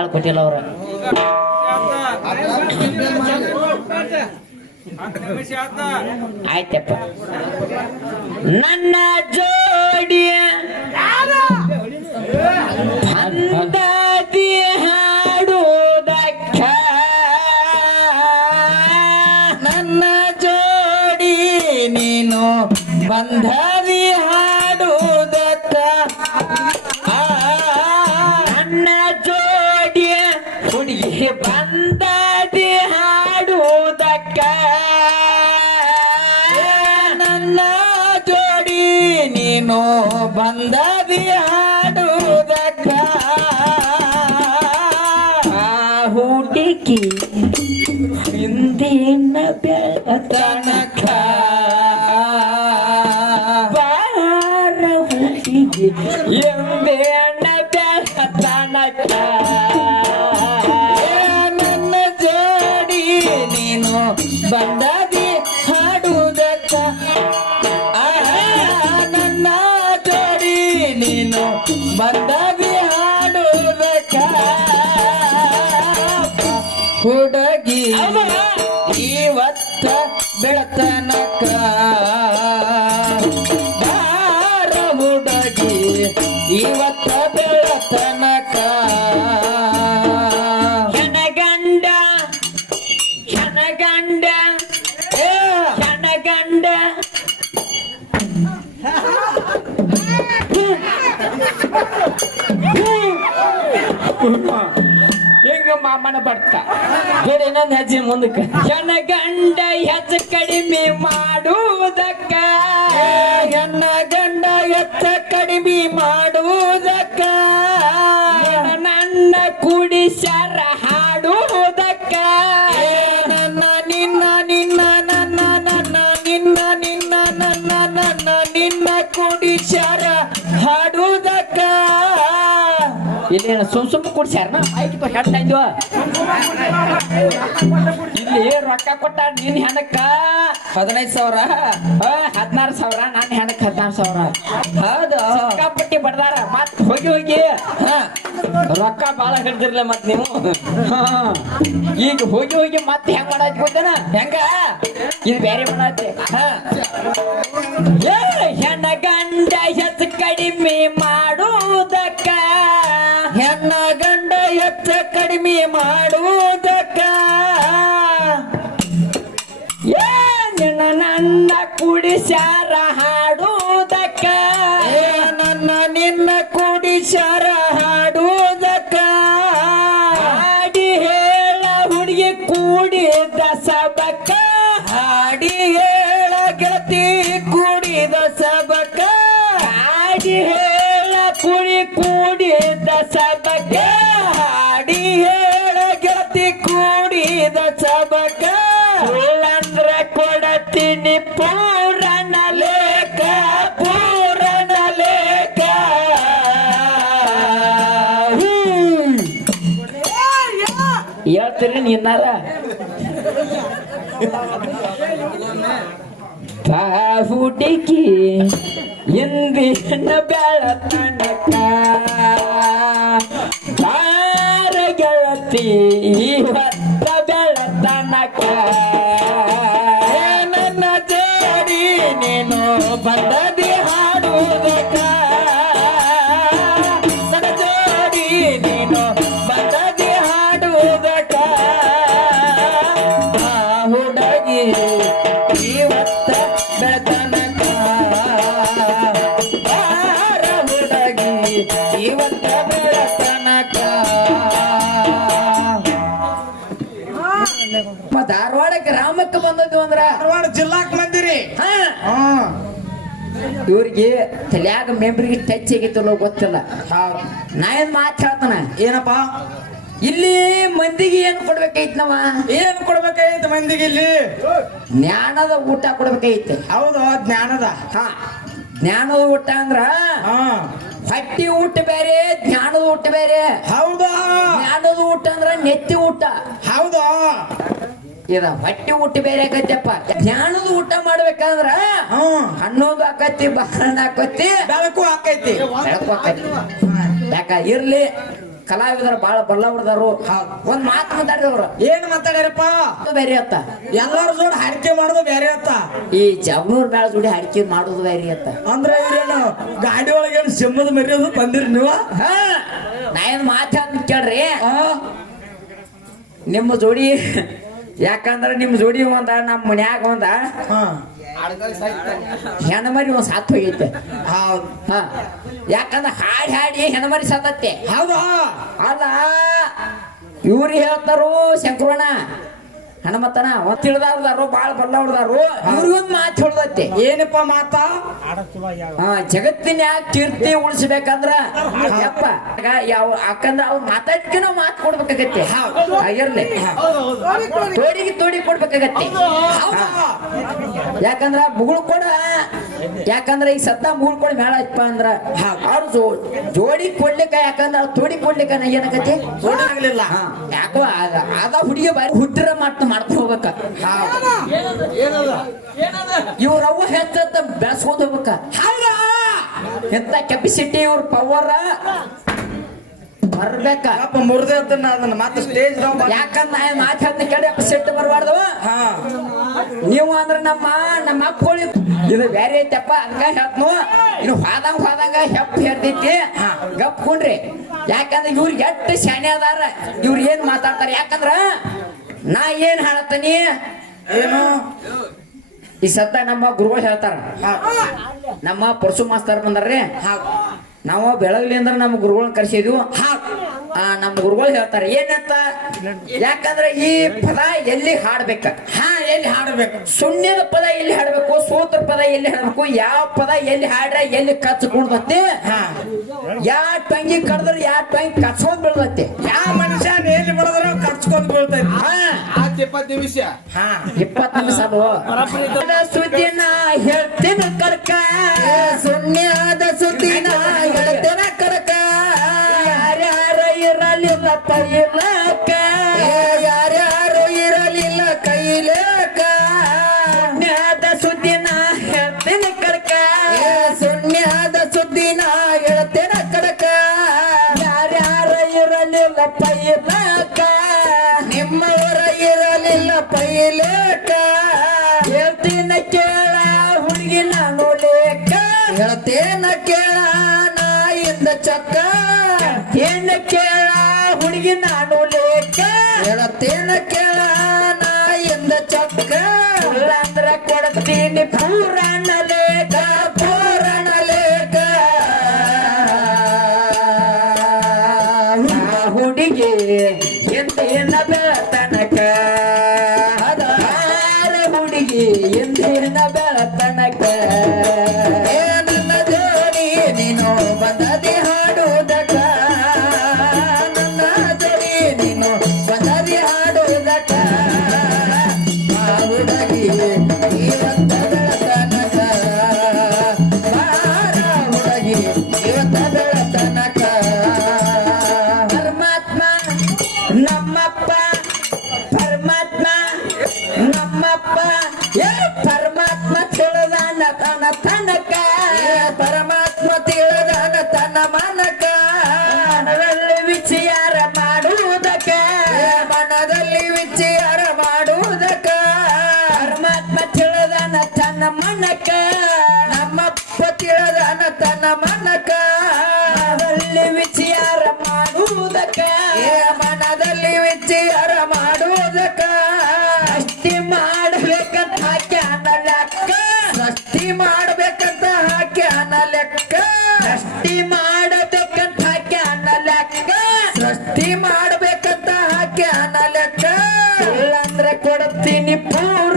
ಭಾಳ ಕೊಟ್ಟಿಲ್ಲ ಅವ್ರ. ಆಯ್ತಪ್ಪ. ನನ್ನ ಜೋಡಿಯ ಅಂದಾದಿ ಬಂಧವಿ ಹಾಡುವುದಕ್ಕ ಆ ಹುಡುಗಿ ಹಿಂದಿನ ಬೆಳತನಕ ಹುಡುಗಿ ಇವತ್ತ ಬೆಳತನಕ. ಬಾರ ಹುಡುಗಿ ಇವತ್ತ ಬೆಳತನಕ. ಜನಗಂಡ ಜನಗಂಡ ಮಾಮನ ಭಟ್ಟ. ಬೇರೆ ಇನ್ನೊಂದು ಹೆಜ್ಜೆ ಮುಂದಕ್ಕೆ. ಜನಗಂಡ ಹೆಜ್ಜೆ ಕಡಿಮೆ ಮಾಡುವುದಕ್ಕ? ನನ್ನ ಗಂಡ ಎತ್ತ ಕಡಿಮೆ ಮಾಡುವುದಕ್ಕ? ಇಲ್ಲಿ ಸುಮ್ ಸುಮ್ ಕುಡ್ಸ್ಯಾರ ಇದ್ವ ಇಲ್ಲಿ ರೊಕ್ಕ ಕೊಟ್ಟ ನಿನ್ ಹೆಣಕ್ಕ? ಹದಿನೈದು ಸಾವಿರ. ಹದಿನಾರು ಸಾವಿರ ನನ್ನ ಹೆಣಕ್ ಹದಿನಾರು ಸಾವಿರ. ಹೌದು, ಸಿಕ್ಕಾಪಟ್ಟಿ ಬಡ್ದಾರ. ಮತ್ ಹೋಗಿ ಹೋಗಿ. ರೊಕ್ಕ ಬಾಳ ಹಿಡ್ದಿರ್ಲ ಮತ್ ನೀವು. ಈಗ ಹೋಗಿ ಹೋಗಿ ಮತ್ತೆ ಹೆಂಗ್ ಮಾಡಾಯ್ತು ಗೊತ್ತೇನ? ಹೆಂಗ? ಇದು ಬೇರೆ ಮಾಡತ್ತೆ ಹೆಣ್ಣ ಗಂಡ ಕಡಿಮೆ ಮಾಡುವುದಕ್ಕ? ಏ, ನಿನ್ನ ಕುಡಿಸ್ಯಾರ ಹಾಡುವುದಕ್ಕ? ನನ್ನ ನಿನ್ನ ಕುಡಿಸ್ಯಾರ ಹಾಡುವುದಕ್ಕ? ಹಾಡಿ ಹೇಳ ಹುಡುಗಿ ಕೂಡಿದ ಸಬಕ್ಕ ಹಾಡಿ ಹೇಳ ಗತಿ ಕೂಡಿದ ಸಬಕ. ಹಾಡಿ ಹೇಳ ನಿನ್ನಾರ ಬಾ ಹುಡುಗಿ ಎಂದಿನ ಬೆಳತನಕ ಬಾರ ಗೆಳತಿ ಇವತ್ತ ಜಿಲ್ಲಾಕ್ ಬಂದಿರಿ ಇವ್ರಿಗೆ ತಲ್ಯಾಗ ಮೆಂಬ್ರಿಗೆ ಟಚ್ ಆಗಿತ್ತಲ್ಲೋ ಗೊತ್ತಿಲ್ಲ. ನಾ ಏನ್ ಮಾತು ಹೇಳ್ತಾನ? ಏನಪ್ಪ? ಇಲ್ಲಿ ಮಂದಿಗೆ ಏನ್ ಕೊಡ್ಬೇಕೈತ್ ನಾವ? ಏನ್ ಕೊಡ್ಬೇಕಾಯ್ತು ಮಂದಿಗೆ ಇಲ್ಲಿ? ಜ್ಞಾನದ ಊಟ ಕೊಡ್ಬೇಕೈತೆ ಹೌದು ಜ್ಞಾನದ. ಹಾ. ಜ್ಞಾನದ ಊಟ ಅಂದ್ರ ಹಾ. ಹಟ್ಟಿ ಊಟ ಬೇರೆ ಜ್ಞಾನದ ಊಟ ಬೇರೆ. ಹೌದಾ? ಜ್ಞಾನದ ಊಟ ಅಂದ್ರ ನೆತ್ತಿ ಊಟ. ಹೌದಾ? ಇದ ಹೊಟ್ಟಿ ಊಟ ಬೇರೆ ಆಗತ್ತಪ್ಪ ಜ್ಞಾನದ ಊಟ ಮಾಡ್ಬೇಕಂದ್ರ ಹನ್ನೊಂದು ಆಕತಿ ಬಾರಣ ಆಕತಿ ಬೆಳಕು ಹಾಕೈತಿ. ಬೆಳಕು ಆಕೈತಿ ಯಾಕ ಇರ್ಲಿ ಕಲಾವಿದರು ಬಾಳ ಬಲ್ಲವರದಾರು. ಒಂದ್ ಮಾತು ಮಾತಾಡಿದವ್ರು. ಏನ್ ಮಾತಾಡ್ಯಾರಪ್ಪ? ಬೇರೆ ಅತ್ತ. ಎಲ್ಲಾರ ಜೋಡಿ ಹರ್ಕೆ ಮಾಡೋದು ಬೇರೆ ಅತ್ತ. ಈ ಜಗನೂರ್ ಬೇಳ ಜೋಡಿ ಹರ್ಕೆ ಮಾಡುದು ಬೇರೆ ಅತ್ತ. ಅಂದ್ರೆ ಇವ್ರೇನು ಗಾಡಿ ಒಳಗೆ ಸಿಂಹದ ಮರಿಯೋದು ಬಂದಿರಿ ನೀವು? ಹಾ. ನಾ ಏನ್ ಮಾತಾಡ್ ಕೇಳ್ರಿ? ನಿಮ್ಮ ಜೋಡಿ ಯಾಕಂದ್ರ ನಿಮ್ ಜೋಡಿ ಒಂದ ನಮ್ಮ ಮನ್ಯಾಗ ಒಂದ. ಹಾ. ಹೆಣ್ಮರಿ ಒಂದ್ ಸಾತ್ ಹೋಗೈತೆ ಹೌದ್. ಹಾ. ಯಾಕಂದ್ರ ಹಾಡಿ ಹಾಡಿ ಹೆಣ್ಮರಿ ಸತ್ತತ್ತೆ ಹೌದಾ. ಅಲ್ಲ ಇವ್ರು ಹೇಳ್ತಾರೋ ಶಂಕರಣ್ಣ ಹನುಮತ್ತನ ಒಂದ್ ತಿಳಿದವ್ರದಾರು ಬಾಳ ಬಲ್ಲವ್ರದಾರು ಇವ್ರಿಗೊಂದ್ ಮಾತು ಹೇಳ್ದತ್ತೆ ಏನಪ್ಪ ಮಾತ? ಹಾ ಜಗತ್ತಿನ ಕೀರ್ತಿ ಉಳಿಸ್ಬೇಕಂದ್ರ ಯಪ್ಪ ಯಾವ ಯಾಕಂದ್ರ ಅವ್ರು ಮಾತಾಡ್ಕಿನ ಮಾತು ಕೊಡ್ಬೇಕಾಗತ್ತೆ. ಆಗಿರ್ಲಿ. ತೋಡಿಗೆ ತೋಡಿ ಕೊಡ್ಬೇಕಾಗತ್ತೆ. ಯಾಕಂದ್ರ ಮುಗುಳು ಕೂಡ ಯಾಕಂದ್ರ ಈಗ ಸದ್ದ ಮೂರ್ಕೊಂಡು ಕೂಡ ಮೇಳ ಇಪ್ಪ ಅಂದ್ರ ಅವ್ರು ಜೋಡಿ ಕೊಡ್ಲಿಕ್ಕ ಯಾಕಂದ್ರ ತೋಡಿ ಕೊಡ್ಲಿಕ್ಕ ನಾ ಏನಕತಿ ಆಗ್ಲಿಲ್ಲ. ಯಾಕೋ ಆಗ ಅದ ಹುಡುಗಿ ಬಾರಿ ಹುಟ್ಟಿರ ಮಾಡ್ತ ಮಾಡ್ತಾ ಹೋಗ್ಬೇಕ. ಇವ್ರ ಅವ್ವ ಹೆಚ್ಚತ್ತ ಬೆಳೆಸ್ಕೊಂಡ್ ಹೋಗ್ಬೇಕ. ಎಂತ ಕೆಪಾಸಿಟಿ ಇವ್ರ ಪವರ್ ಬರ್ಬೇಕ. ಅಪ್ಪ ಮುರ್ದೆ ಅದನ್ನ ಮತ್ತೆ ಸ್ಟೇಜ್ ಯಾಕಂದ್ರೆ ಮಾತಾಡ್ನ ಕೇಳಿ ಸೆಟ್ ಬರಬಾರ್ದು ಹಾ. ನೀವು ಅಂದ್ರೆ ನಮ್ಮ ನಮ್ಮ ಅಪ್ಪಗಳು ಇದು ಬೇರೆ ಐತಪ್ಪ ಹಂಗ ಹೇಳ್ತನು ಇನ್ನು ಹೋದಂಗ ಹೋದಂಗ ಹೆಪ್ಪ ಹೇಳ್ತೈತಿ ಗಪ್ಕೊಂಡ್ರಿ ಯಾಕಂದ್ರೆ ಇವ್ರಿಗೆ ಎಷ್ಟು ಶಾಣೆ ಅದಾರ ಇವ್ರು ಏನ್ ಮಾತಾಡ್ತಾರ? ಯಾಕಂದ್ರ ನಾ ಏನ್ ಹೇಳತ್ತನಿ? ಏನು? ಈ ಸತ್ತ ನಮ್ಮ ಗುರುಗಳು ಹೇಳ್ತಾರ. ನಮ್ಮ ಪರಶು ಮಾಸ್ತರ್ ಬಂದಾರ್ರಿ. ನಾವು ನಾವು ಬೆಳಗ್ಲಿಂದ್ರ ನಮ್ಮ ಗುರುಗಳನ್ನ ಕರ್ಸಿದ್ವು. ಹಾ. ಆ ನಮ್ಮ ಗುರುಗಳು ಹೇಳ್ತಾರೆ ಏನಂತ ಯಾಕಂದ್ರೆ ಈ ಪದ ಎಲ್ಲಿ ಹಾಡ್ಬೇಕ? ಹಾ ಎಲ್ಲಿ ಹಾಡಬೇಕು? ಶೂನ್ಯದ ಪದ ಎಲ್ಲಿ ಹಾಡ್ಬೇಕು? ಸೂತ್ರ ಪದ ಎಲ್ಲಿ ಹಾಡ್ಬೇಕು? ಯಾವ ಪದ ಎಲ್ಲಿ ಹಾಡ್ರೆ ಎಲ್ಲಿ ಕಚ್ಚ ಕುಡ್ದತ್ತೆ ಹಾ. ಯಾವ ಟಂಗಿ ಕಡ್ದ್ರ ಯಾವ ಟಂಗಿ ಕಚ್ಕೊಂಡ್ ಬೀಳ್ದತ್ತೆ ಯಾವ ಮನುಷ್ಯ ಎಲ್ಲಿ ಮಾಡಿದ್ರು ಕಚ್ಕೊಂಡ್ ಬೀಳ್ತೈತಿ. ಇಪ್ಪತ್ತು ನಿಮಿಷ. ಹಾ ಇಪ್ಪತ್ತು ನಿಮಿಷ ಅದು. ಸುದ್ದಿನ ಹೇಳ್ತೇನೆ ಕರ್ಕ. ಶೂನ್ಯದ ಸುದ್ದಿನ ಹೇಳ್ತೇನೆ ಕರ್ಕ. ಇರಲಿಲ್ಲ ಪೈಲಕ ಯಾರ್ಯಾರು ಇರಲಿಲ್ಲ ಕೈಲೇಕ? ಸುನ್ಯಾದ ಸುದ್ದಿನ ಹೇಳ್ತೀನಿ ಕಡಕ. ಸುನ್ಯಾದ ಸುದ್ದಿನ ಹೇಳ್ತೇನ ಕಡಕ. ಯಾರ್ಯಾರು ಇರಲಿಲ್ಲ ಪೈಲಕ ನಿಮ್ಮವರ ಇರಲಿಲ್ಲ ಪೈಲೇಕ? ಹೇಳ್ತೀನಿ ಕೇಳ ಹುಡುಗಿ ನಾನು ಲೇಖ ಹೇಳ್ತೇನ ಕೇಳ ನಾಯಿಂದ ಚಕ್ಕ. ಏನ ಕೇಳ, ಹುಡುಗಿ ನಾನು ಲೇಖ. ಹೇಳತ್ತೇನ ಕೇಳ ನಾಯಿಂದ ಚಕ್ಕ ಅಂದ್ರ ಕೊಡ್ತೀನಿ ಪೂರಣ ಲೇಖ ಪೂರಣ ಲೇಖ. ಹುಡುಗಿ ಎಂತ ಬೆಳತನಕ ಮನಕ ನಮ್ಮಪ್ಪ ತಿಳಿದಾನ ತನ್ನ ಮನಕ. ಮನದಲ್ಲಿ ವಿಚಾರ ಮಾಡುವುದಕ್ಕ? ಮನದಲ್ಲಿ ವಿಚಾರ ಮಾಡುವುದಕ್ಕ? ಅಷ್ಟಿ ಮಾಡಬೇಕಂತ ಹಾಕಿ ಲೆಕ್ಕ. ಸೃಷ್ಟಿ ಮಾಡ್ಬೇಕಂತ ಹಾಕಿ ಅನ್ನ ಲೆಕ್ಕ. ಅಷ್ಟಿ ಮಾಡಬೇಕಂತ ಹಾಕಿ ಲೆಕ್ಕ. ಸೃಷ್ಟಿ ಮಾಡ್ಬೇಕಂತ ಹಾಕ್ಯ ಅನ್ನ ಲೆಕ್ಕ. ಇಲ್ಲಂದ್ರೆ ಕೊಡ್ತೀನಿ ಪೂರಣ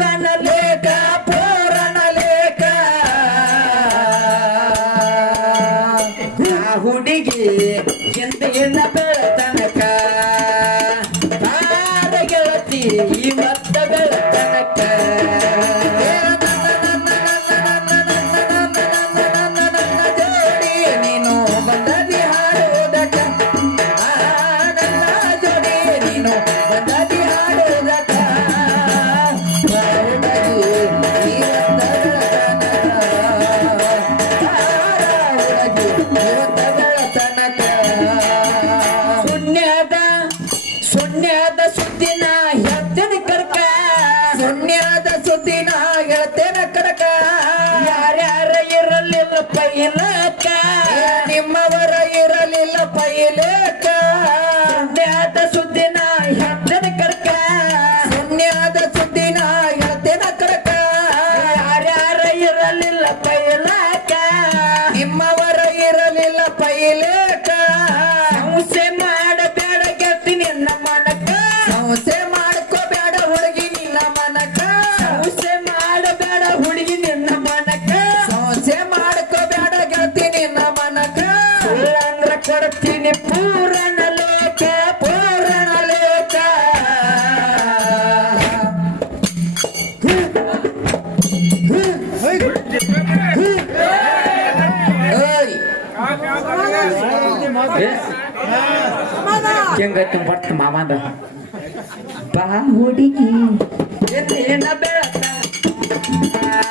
ಹೆಂಗೈತಿ ಬರ್ತ ಮಾಮದ ಬಾ ಹುಡುಗಿ. ಎನ್ನೇನ ಬೆಳತ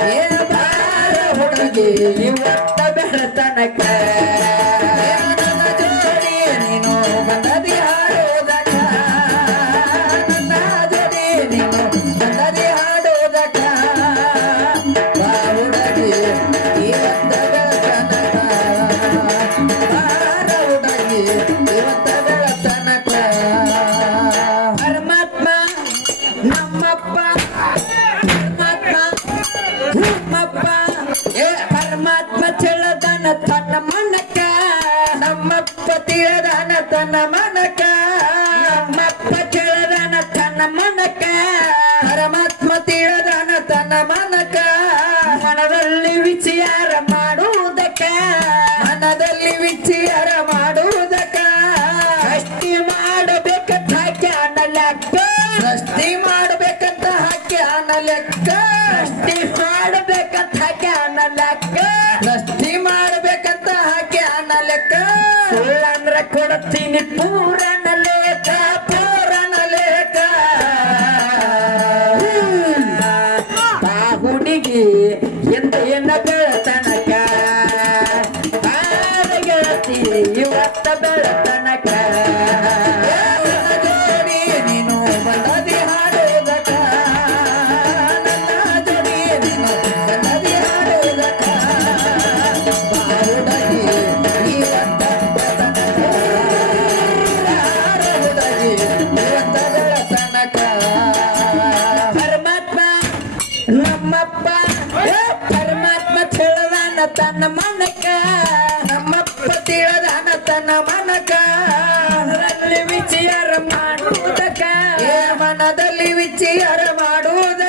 ಏ ಬಾರ ಹುಡುಗಿ ಇವತ್ತ ಬೆಳತನಕ ತನ್ನ ಮನಕ, ಮಪ್ಪ ಕೇಳದನ ತನ್ನ ಮನಕ, ಪರಮಾತ್ಮ ತಿಳಿದನ ತನ್ನ ಮನಕ, ಮನದಲ್ಲಿ ವಿಚಾರ ಮಾಡುವುದಕ್ಕ, ಮನದಲ್ಲಿ ವಿಚಾರ ಮಾಡುವುದಕ್ಕ. ಅಷ್ಟಿ ಮಾಡಬೇಕಂತ ಹಾಕಿ ಲೆಕ್ಕ ಅಷ್ಟಿ ಮಾಡಬೇಕಂತ ಹಾಕಿ ಲೆಕ್ಕ. ಅಷ್ಟಿ ಮಾಡಬೇಕಂತ ಹಾಕಿ ಲೆಕ್ಕ ಕೊಡ್ತೀನಿ ಪೂರಣ ಲೇಖ ಪೂರಣ ಲೇಖ ಬಾ ಹುಡುಗಿ ಎಂದ ಮನಕ ನಮ್ಮಪ್ಪ ತಿಳಿದಾನ ತನ್ನ ಮನಕ ಅದರಲ್ಲಿ ವಿಚಾರ ಮಾಡುವುದಕ್ಕ ಏ ಮನದಲ್ಲಿ ವಿಚಾರ ಮಾಡುವುದಕ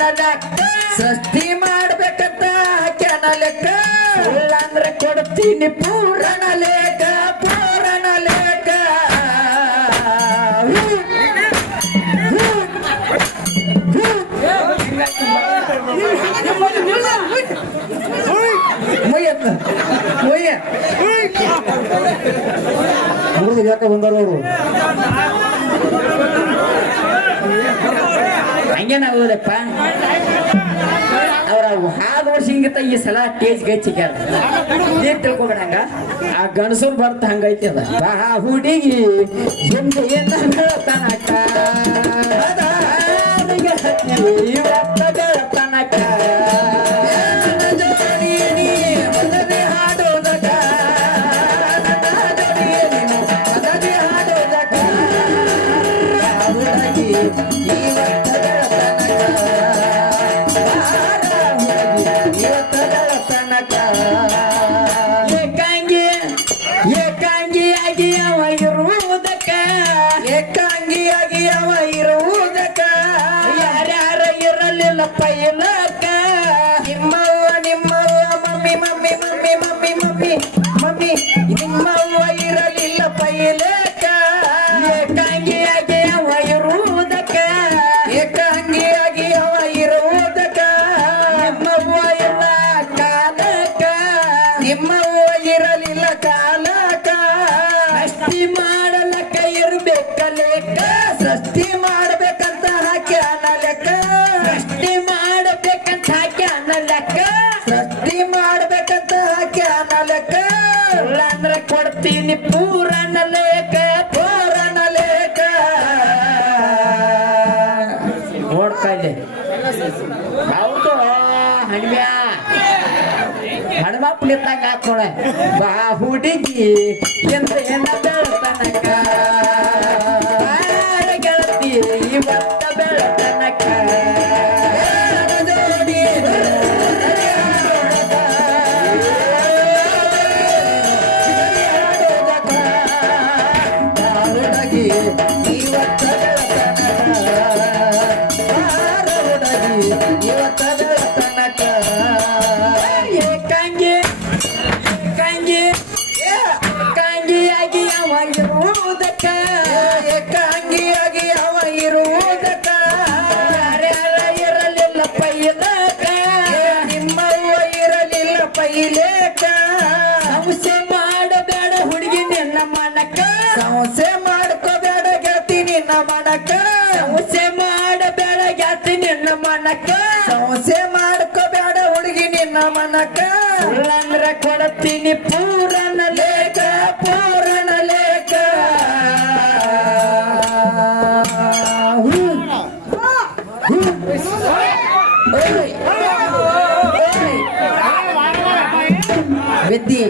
ಜ್ಞಾನ ಲೆಕ್ಕ ಸೃಷ್ಟಿ ಮಾಡ್ಬೇಕಂತ ಹಾಕಿ ಅನ ಲೆಕ್ಕ ಸುಳ್ಳಂದ್ರೆ ಕೊಡ್ತೀನಿ ಪೂರಣ ಪೂರಣ ಲೇಖ ಪೂರಣ ಲೇಖ ಮುಯ್ಯತ್ತ ಮುಯ್ಯ. ಮುರಿದು ಯಾಕೆ ಬಂದಾರ ಅವರು? ಹಂಗೇನಾಗೋದಪ್ಪ ಅವ್ರ ಹಾದ ವರ್ಷ ಹಿಂಗಿತ್ತ ಈ ಸಲ ಟೇಜ್ ಗಚ್ಚಿಕ್ಯಾರ ಏನ್ ತಿಳ್ಕೊಬೇಡ ಹಂಗ. ಆ ಗಣಸೂರ್ ಬರ್ತ ಹಂಗೈತಿ ಅದ. ಬಾ ಹುಡುಗಿ ಏನ ನಿಮ್ಮವ್ವ ನಿಮ್ಮವ್ವ mummy mummy mummy mummy mummy mummy ನಿಮ್ಮವ್ವ ಕೊಡ್ತೀನಿ ಪೂರಣ ಲೇಖ ಪೂರಣ ಲೇಖ. ನೋಡ್ಕೊಳ್ಳಿ ಹೌದು ಹಣ್ಮ್ಯ ಹಣ್ಮಪ್ಪ ನಿಂತಾಗ ಹಾಕೋಣ ಬಾ ಹುಡುಗಿ, ಎಂತ ಬಾರ ಗೆಳತಿ, ಇವತ್ತ ಹುಡುಗಿ ಮನಕ ಸಮಸ್ಯೆ ಮಾಡ್ಕೋಬೇಡ ಹುಡುಗಿ ನಿನ್ನ ಮನಕ ಸುಳ್ಳಂದ್ರ ಕೊಡತೀನಿ ಪೂರಣ ಲೇಖ ಪೂರಣ ಲೇಖ ಬಿದ್ದಿ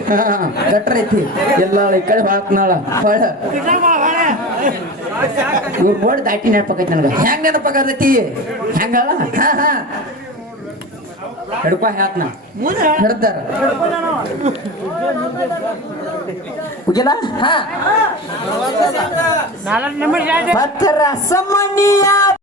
ಕಟ್ರೈತಿ ಎಲ್ಲ ಈ ಕಡೆ ಹಾಕ್ನಾಳ ಹೊಳ ಇವ್ರು ಬೋರ್ಡ್ ದಾಟಿ ನೆನಪಾಕೈತಿ ನನಗ. ಹೆಂಗ್ ನೆನಪಾಗತೈತಿ? ಹೆಂಗಲ್ಲ? ಹಾ ಹಾ. ಹಿಡ್ಕೊ ಹಾಕ್ನ ಹಿಡ್ದಾರ ಹಾ. ಸಮನಿಯ